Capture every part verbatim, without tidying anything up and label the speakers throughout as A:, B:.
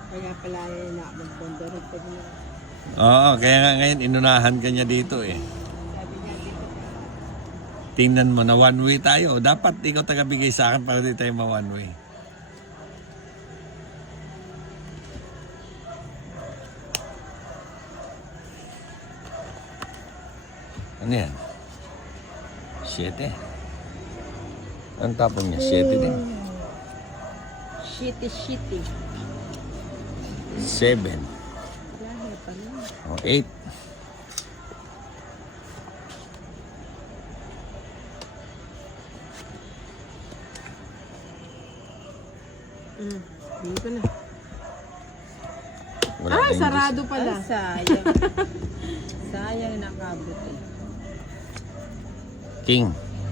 A: Kaya pala yun na magbondo rin pa niya.
B: Oo, kaya nga ngayon inunahan ka niya dito eh.
A: Sabi niya dito.
B: Tingnan mo na one way tayo. Dapat ikaw tagabigay sa akin para di tayo ma one way. Ano yan? Siyete. Ang tapon niya, siyete din.
A: Shitty, shitty.
B: Seven.
A: Lahi pa lang.
B: O, eight.
A: Mm. Hindi ko na.
B: Wala
A: Ay,
B: tayong
A: sarado pala.
C: Ay, sayang. Sayang nakabot eh.
B: King.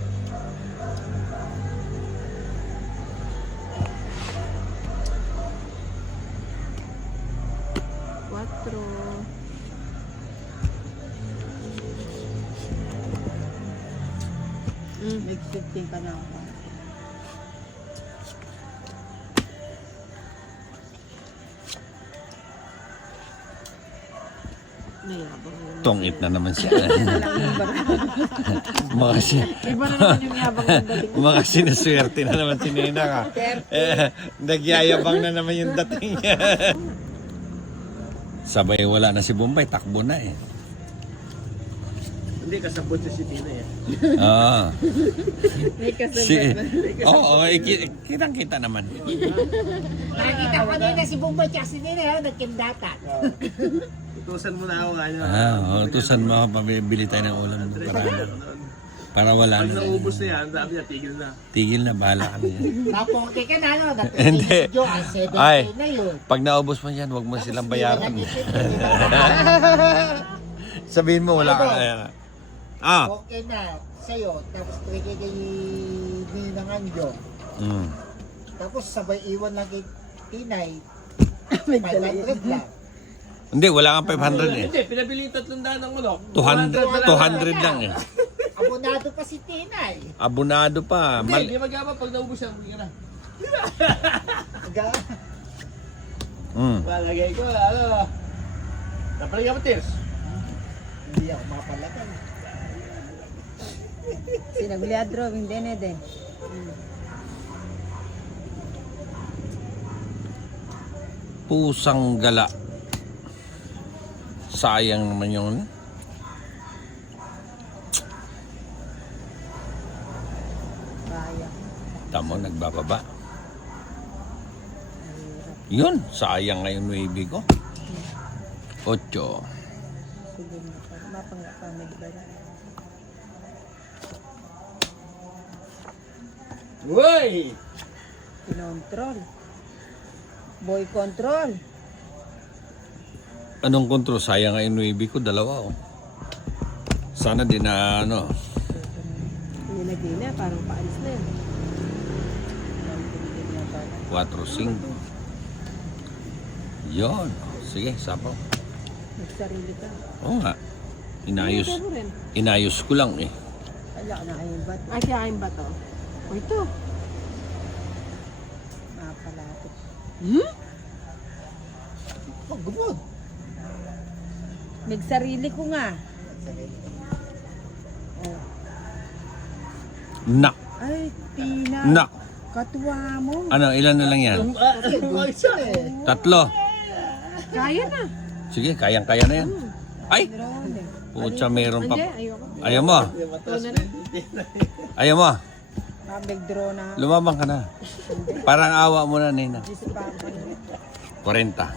A: Quatro. Mm.
C: Nag-fifteen ka na ako.
A: Mayabang naman.
B: Tongit na naman siya.
C: Lang yung baka.
B: Mga siya.
A: Iba na naman yung yabang ng dating.
B: Mga sinaswerte na naman si Nina ka. Eh, nagyayabang na naman yung dating niya. Sabay wala na si Bombay, takbo na eh.
D: Hindi kasabot si Tina eh.
B: Ah.
A: May kasabot
B: Si,
A: na.
B: oo, oh, kitang-kita naman.
E: Nakikita ko kanina si Bombay at si Nina, ha? Nagkindatan.
D: Utusan mo na ako ano.
B: Ah, oh, tusan mo ako, pabibili tayo ng ulam. Para, para wala
D: Pag
B: na.
D: naubos na yan, sabi niya, tigil na.
B: Tigil na, bahala ka na yan.
E: Napoke ka na, no?
B: Hindi.
E: Natutulog yung seven
B: Ay.
E: na yun.
B: Pag naubos mo yan, huwag mo silang bayaran. Sabihin mo, wala ka na. Ah.
E: Okay na, sa'yo. Tapos trigay kay Ninang Anjo.
B: Mm.
E: Tapos sabay iwan lang kay Tinay.
A: May
E: five hundred lang.
B: Hindi, wala kang five hundred eh.
D: Hindi, pinabili yung tatlong daan ng manok.
B: two hundred, two hundred lang eh.
E: Abonado pa si Tinay.
B: Abonado pa.
D: Hindi,
B: Mal
D: hindi magkama pag naubos yan, hindi ka na.
E: Aga.
B: mm.
D: Malagay ko, ano. Napalig ka ba, Tirs?
E: Hindi ako mapalagan.
C: Sinagliadro, hindi na din.
B: Pusang gala. Sayang naman yun.
C: Kaya.
B: Tamo, nagbababa. Yun, sayang ngayon baby ko. Ocho.
C: Sige na pa. Mapangapamig ba na?
D: Uy!
C: Kinontrol. Boy control.
B: Anong kontrol? Sayang ngayon baby ko, dalawa oh. Sana din na ano.
A: Hindi na gina, parang paalis na yun.
B: Quatro, cinco. Yun. Sige, sapaw.
C: Nagsarili ka.
B: Oo nga. Inayos.
A: Ikaw rin.
B: Inayos ko lang eh.
C: Wala na ayun ba't
A: Ay, kaya ba to? O ito.
C: mapalapit.
A: Hmm?
E: Oh, gumod.
C: Nagsarili ko nga. Oh.
B: Nak.
C: Ay, Tina.
B: Nak.
C: Katuwa mo.
B: Ano, ilan na lang yan?
E: Kasi gumod siya eh.
B: Tatlo.
A: Kaya na.
B: Sige, kayang-kaya na yan. Ay!
C: Drone eh.
B: Pucha, meron
A: Hindi,
B: pa.
A: ayoko.
B: Ayaw mo.
D: Yung matas
A: Ito na
D: na
A: lang.
B: Ayaw mo.
C: Mabig-draw na.
B: Lumabang ka na. Parang awa mo na, Nina.
C: Isa pa ako.
B: Forenta.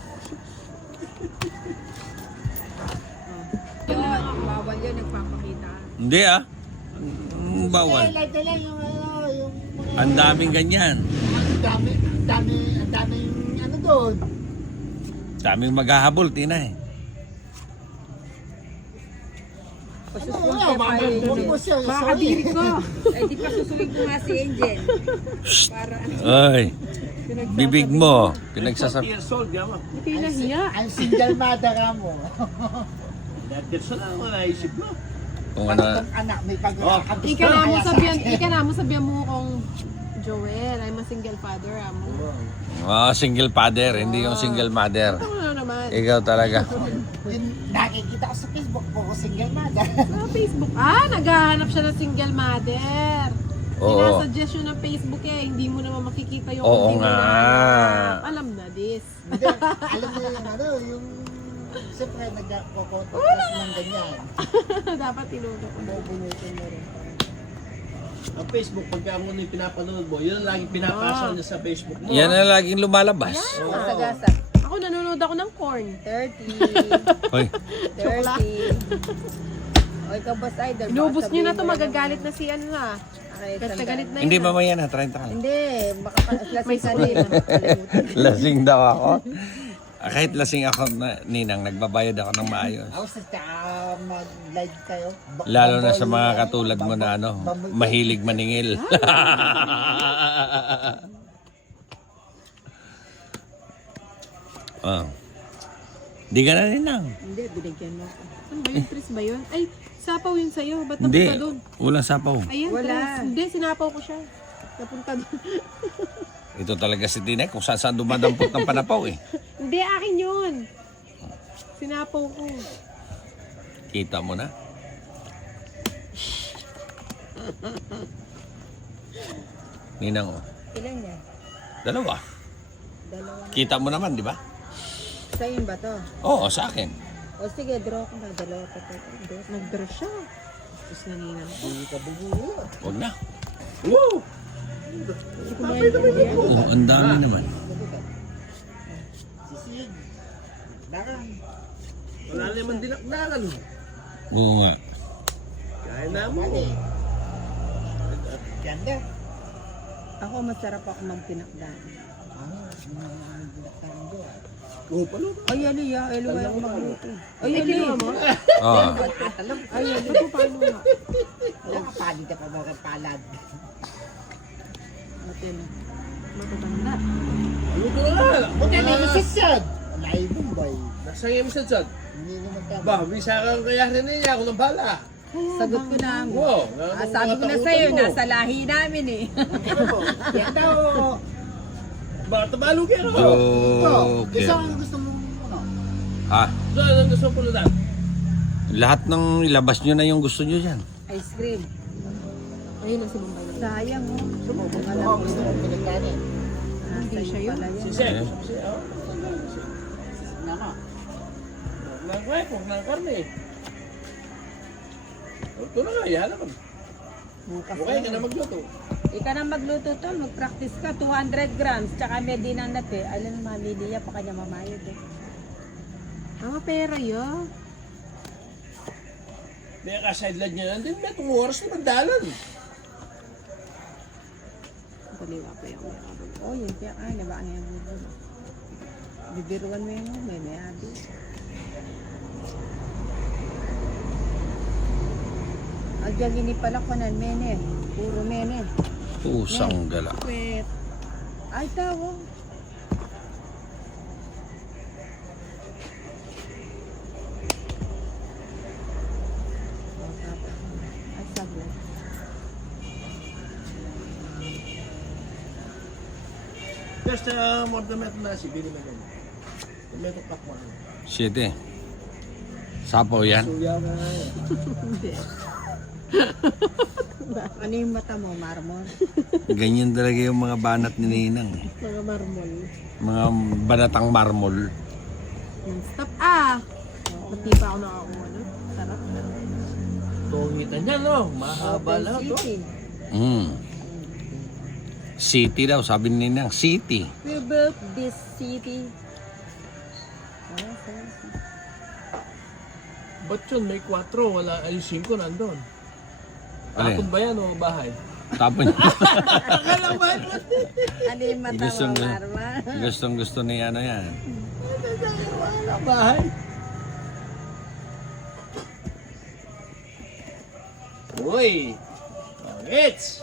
A: Yun, bawal yun, nagpapakita.
B: Hindi ah. Mm, bawal.
E: Dala yung ano, yung mga...
B: Ang daming ganyan.
E: Ang dami, ang dami, ang dami yung ano doon.
B: Daming maghahabol, Tina eh.
E: Ano nga, mamagod mo siya.
A: Makakadiri ko.
C: Ay, di pa susuwig ko nga si Angel. Para ano.
B: Ay, bibig mo. Pinagsasabi.
D: years old, gama.
A: Hindi na hiya.
E: Ang single mother ka mo.
D: Years old na ako, naisip mo.
B: Kung
E: Ano
B: ano,
E: tong anak, may pag-aakabis
A: Ika na mo sabihan, ika na mo sabihan mo kung Joel, I'm a single father, amo.
B: Oh, single father, hindi yung single mother.
A: Ano na naman?
B: Ikaw talaga.
E: Yung nakikita ko sa Facebook po ko single mother.
A: Sa Facebook. Ah, naghahanap siya ng single mother.
B: Oo.
A: Sinasuggest yun ng Facebook eh. Hindi mo naman makikita yung
B: Oo
A: hindi mo
B: nga.
A: nahanap. Alam na this.
E: Hindi, alam mo yung ano, yung siyempre nagkakokontas ng ganyan.
A: Dapat tinuro ko.
E: Bubunutin mo rin.
D: Ang Facebook, pagka mo na yung pinapanood mo, yun ang laging pinapasa niya sa Facebook mo.
B: Yan ang laging lumalabas.
C: Sagasa.
A: Ako nanonood ako ng corn.
C: thirty.
B: Hoy,
C: thirty. O ikaw boss idol. baka
A: Inubos nyo na
C: sabihin
A: to,
C: mo
A: magagalit na si ano na.
C: Okay,
A: Kasi
C: tandaan.
A: galit na
B: hindi
A: yun.
B: mamaya na, thirty ka lang.
C: Hindi, baka pa,
A: May
C: lasing ka rin.
B: Lasing daw ako. Ah, kahit lasing ako, na, Ninang, nagbabayad ako ng maayos.
E: Ako sa uh, mag-live kayo. Ba-
B: Lalo na sa
E: bamboy,
B: mga
E: ano,
B: katulad mo na ano,
E: bamboy-
B: mahilig maningil. oh. Di ka na, Ninang.
C: Hindi, binigyan mo ako.
A: Ano ba yun? Tris ba yun? Ay, sapaw yun sa'yo. Ba't
B: Hindi,
A: napunta doon?
B: walang sapaw.
A: Ayan,
C: Wala.
A: Tris. Hindi, sinapaw ko siya. Napunta doon.
B: Ito talaga si Tinay, kung saan saan dumadampot ng panapaw eh.
A: Hindi, akin yun. Sinapaw ko.
B: Kita mo na. Ninang, oh.
C: Ilan yan?
B: Dalawa.
C: Dalawa.
B: Kita mo naman, di ba?
C: Sa'yo ba to?
B: Oo, sa akin.
C: O sige, draw ko na. Dalawa pa to. Dos.
A: Nag-dress siya. Tapos naninang ko.
E: Hindi ka bubuo.
B: Huwag na.
D: Woo!
B: Oo, ang dami naman.
E: Sisig. Darang.
D: Wala naman dinakdakan.
B: Oo nga.
D: Kaya na mo.
E: Mali. Ganda.
C: Ako, masarap ako magpinakdaan.
E: Ah, mga binaktaran doon.
D: Oo, palo.
C: Ay, ali, ya. Ay, luwa ako magluto. Ay,
A: Ay,
C: ali.
A: kinuha mo?
B: Oo.
C: Ay, ali.
A: Ba't mo paano nga?
E: Wala ka palid ka pa mga palad.
A: Ate na. Matatanda.
D: Luto na nga.
E: Buti na yung sisad. Wala yung bumbay.
D: Nasaan yung masad?
E: Hindi naman ka.
D: Ba, bisa kang kaya rin niya. Ako ng bala.
C: Sagot ko na.
D: Wow.
C: Ah, sabi ko na sa'yo, nasa lahi namin eh.
E: Yan daw.
D: Baka tabalo kaya ako.
E: Ito,
B: Joker.
E: isa ang gusto mo, ano?
B: Ah,
D: So, anong gusto ko na?
B: lahat ng ilabas nyo na yung gusto nyo dyan.
C: Ice cream.
A: Ayun na si Bombay.
C: Sayang oh.
E: Sumubok ka lang. Gusto mo pinagkanin.
A: Hindi siya yun.
D: Sisi.
B: Eh.
E: Naka.
D: Huwag na kwek, huwag na karne. Ito na nga, yan naman. Okay ka na magluto.
C: Ika na magluto to, mag-practice ka. two hundred grams, tsaka may dinanat eh. Alam mo, mamiliya pa kanya mamayod eh.
A: Ang pera yun.
D: Hindi ka sideline niya. Andin may itong oras na magdalan.
A: Baliwa pa yung meron.
C: Oh, yun kaya ka, di ba? Ano yung bibiro? Bibiruan mo yun, may may abi. Agyan gini pala ko nan mene. Puro mene.
B: Pusang gala.
A: Wait.
C: Ay, tawo. Ay, saglit.
D: Just uh, more than that na si Billy Magan. Tomato pack mo.
B: Siyete. Sapaw yan.
D: Suya ka.
A: Hindi.
C: Ano yung mata mo, marmon?
B: Ganyan talaga yung mga banat ni Ninang. eh.
A: Mga marmol.
B: Mga banatang marmol.
A: Yung stop. Ah! Ba't di pa ako nakakuha no? Sarap.
D: Tungitan niya, no? Mahaba lahat, no?
C: City.
B: Mm. City daw, sabi ni Ninang. City.
C: We built this city. Oh, sorry.
D: Ba't yun? May kwatro, wala, ay singko nandun.
B: Alin?
D: Tapon ba yan o bahay?
B: Tapon.
C: Ano yung mata
B: Gusto
C: mo,
B: mo.
C: marmon?
B: Gustong gusto ni ano yan.
D: Wala bahay. Uy! Pangits!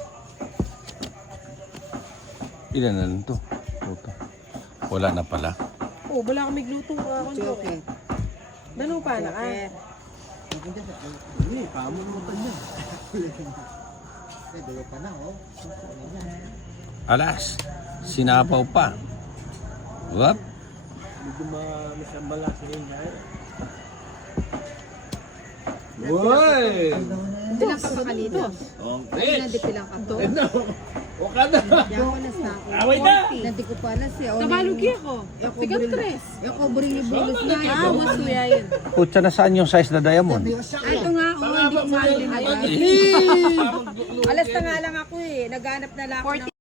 B: Ilan na lang to? Puta. Wala na pala.
A: Oh, wala kami gluto nga ako nito.
C: Okay.
A: Dano pa na ka?
D: Hindi, pamumutan niya.
E: Eh, dalawa pa na, oh.
B: Alas, sinapaw pa. Wap.
D: Medyo masambala sa inyo. Uy!
A: Hindi lang kapakalito.
D: Oh,
A: Ay, nandito lang ka to.
D: Ano? O ka na.
A: Yaw ko na sa ako.
D: Away na!
A: Nandito ko pa na siya.
C: Kabalugi ako.
A: Tigat tres. Ako bring bulos na. Ah, masuya yun.
B: Putsa na saan yung size na diamond?
A: Ah, ito nga, oh, hindi ko mahal din.
C: Alas na nga lang ako eh. Naghanap na lang ako ng